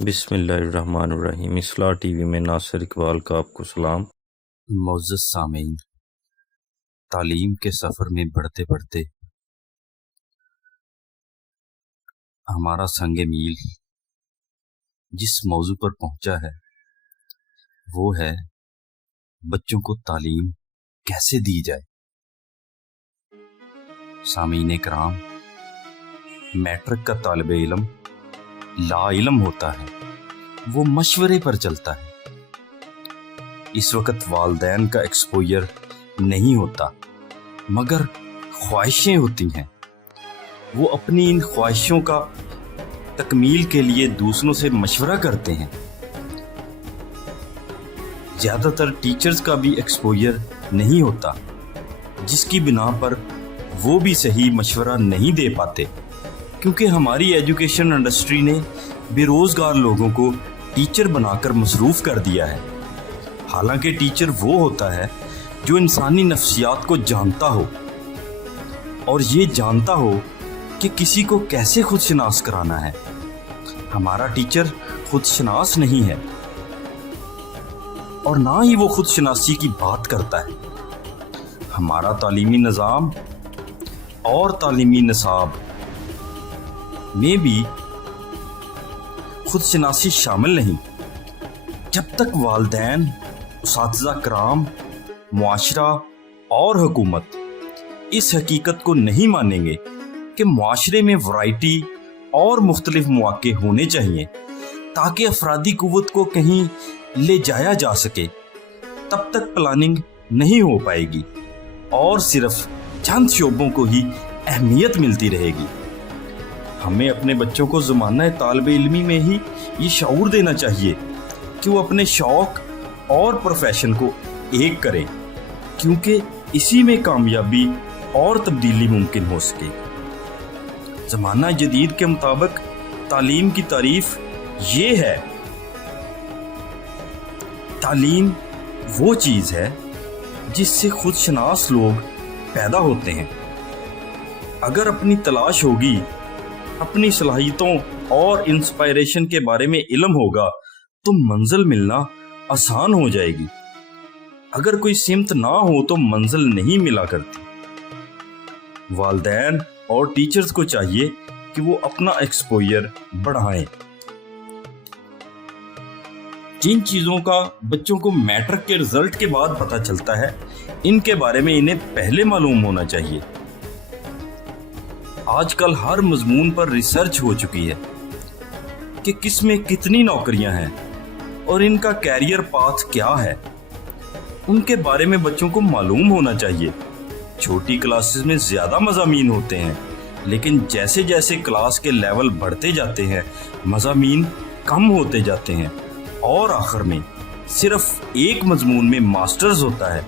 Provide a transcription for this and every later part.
بسم اللہ الرحمن الرحیم۔ اصلاح ٹی وی میں ناصر اقبال کا آپ کو سلام۔ معزز سامعین، تعلیم کے سفر میں بڑھتے بڑھتے ہمارا سنگ میل جس موضوع پر پہنچا ہے وہ ہے بچوں کو تعلیم کیسے دی جائے۔ سامعین کرام، میٹرک کا طالب علم لا علم ہوتا ہے، وہ مشورے پر چلتا ہے۔ اس وقت والدین کا ایکسپوئر نہیں ہوتا، مگر خواہشیں ہوتی ہیں۔ وہ اپنی ان خواہشوں کا تکمیل کے لیے دوسروں سے مشورہ کرتے ہیں۔ زیادہ تر ٹیچرز کا بھی ایکسپوئر نہیں ہوتا، جس کی بنا پر وہ بھی صحیح مشورہ نہیں دے پاتے، کیونکہ ہماری ایجوکیشن انڈسٹری نے بے روزگار لوگوں کو ٹیچر بنا کر مصروف کر دیا ہے۔ حالانکہ ٹیچر وہ ہوتا ہے جو انسانی نفسیات کو جانتا ہو اور یہ جانتا ہو کہ کسی کو کیسے خود شناس کرانا ہے۔ ہمارا ٹیچر خود شناس نہیں ہے، اور نہ ہی وہ خود شناسی کی بات کرتا ہے۔ ہمارا تعلیمی نظام اور تعلیمی نصاب میں بھی خود شناسی شامل نہیں۔ جب تک والدین، اساتذہ کرام، معاشرہ اور حکومت اس حقیقت کو نہیں مانیں گے کہ معاشرے میں ورائٹی اور مختلف مواقع ہونے چاہیے تاکہ افرادی قوت کو کہیں لے جایا جا سکے، تب تک پلاننگ نہیں ہو پائے گی اور صرف چند شعبوں کو ہی اہمیت ملتی رہے گی۔ ہمیں اپنے بچوں کو زمانہ طالب علمی میں ہی یہ شعور دینا چاہیے کہ وہ اپنے شوق اور پروفیشن کو ایک کریں، کیونکہ اسی میں کامیابی اور تبدیلی ممکن ہو سکے۔ زمانہ جدید کے مطابق تعلیم کی تعریف یہ ہے: تعلیم وہ چیز ہے جس سے خود شناس لوگ پیدا ہوتے ہیں۔ اگر اپنی تلاش ہوگی، اپنی صلاحیتوں اور انسپائریشن کے بارے میں علم ہوگا تو منزل ملنا آسان ہو جائے گی۔ اگر کوئی سمت نہ ہو تو منزل نہیں ملا کرتی۔ والدین اور ٹیچرز کو چاہیے کہ وہ اپنا ایکسپوئر بڑھائیں۔ جن چیزوں کا بچوں کو میٹرک کے رزلٹ کے بعد پتہ چلتا ہے، ان کے بارے میں انہیں پہلے معلوم ہونا چاہیے۔ آج کل ہر مضمون پر ریسرچ ہو چکی ہے کہ کس میں کتنی نوکریاں ہیں اور ان کا کیریئر پاتھ کیا ہے۔ ان کے بارے میں بچوں کو معلوم ہونا چاہیے۔ چھوٹی کلاسز میں زیادہ مضامین ہوتے ہیں، لیکن جیسے جیسے کلاس کے لیول بڑھتے جاتے ہیں مضامین کم ہوتے جاتے ہیں، اور آخر میں صرف ایک مضمون میں ماسٹرز ہوتا ہے۔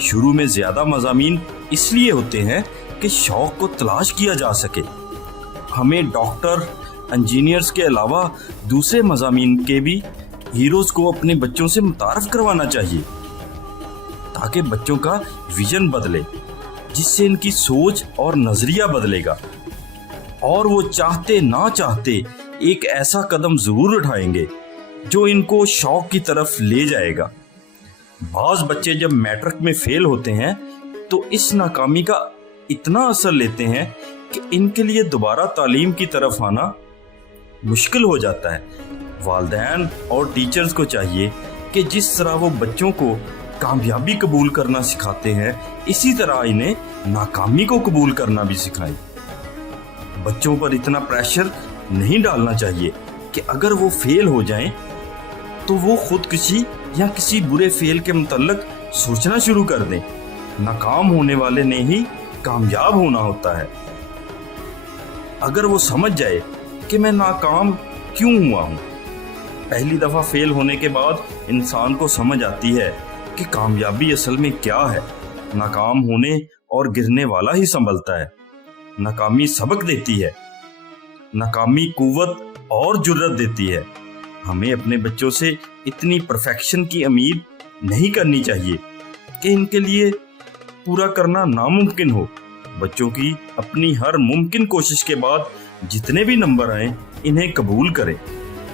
شروع میں زیادہ مضامین اس لیے ہوتے ہیں کہ شوق کو تلاش کیا جا سکے۔ ہمیں ڈاکٹر، انجینئرز کے علاوہ دوسرے مضامین کے بھی ہیروز کو اپنے بچوں سے متعارف کروانا چاہیے، تاکہ بچوں کا ویژن بدلے، جس سے ان کی سوچ اور نظریہ بدلے گا، اور وہ چاہتے نہ چاہتے ایک ایسا قدم ضرور اٹھائیں گے جو ان کو شوق کی طرف لے جائے گا۔ بعض بچے جب میٹرک میں فیل ہوتے ہیں تو اس ناکامی کا اتنا اثر لیتے ہیں کہ ان کے لیے دوبارہ تعلیم کی طرف آنا مشکل ہو جاتا ہے۔ والدین اور ٹیچرز کو چاہیے کہ جس طرح وہ بچوں کو کامیابی قبول کرنا سکھاتے ہیں، اسی طرح انہیں ناکامی کو قبول کرنا بھی سکھائیں۔ بچوں پر اتنا پریشر نہیں ڈالنا چاہیے کہ اگر وہ فیل ہو جائیں تو وہ خودکشی یا کسی برے فیل کے متعلق سوچنا شروع کر دیں۔ ناکام ہونے والے نے ہی کامیاب ہونا ہوتا ہے۔ اگر وہ سمجھ جائے کہ میں ناکام کیوں ہوا ہوں، پہلی دفعہ فیل ہونے کے بعد انسان کو سمجھ آتی ہے کہ کامیابی اصل میں کیا ہے۔ ناکام ہونے اور گرنے والا ہی سنبھلتا ہے۔ ناکامی سبق دیتی ہے، ناکامی قوت اور جرأت دیتی ہے۔ ہمیں اپنے بچوں سے اتنی پرفیکشن کی امید نہیں کرنی چاہیے کہ ان کے لیے پورا کرنا ناممکن ہو۔ بچوں کی اپنی ہر ممکن کوشش کے بعد جتنے بھی نمبر آئیں انہیں قبول کریں۔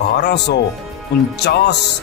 1249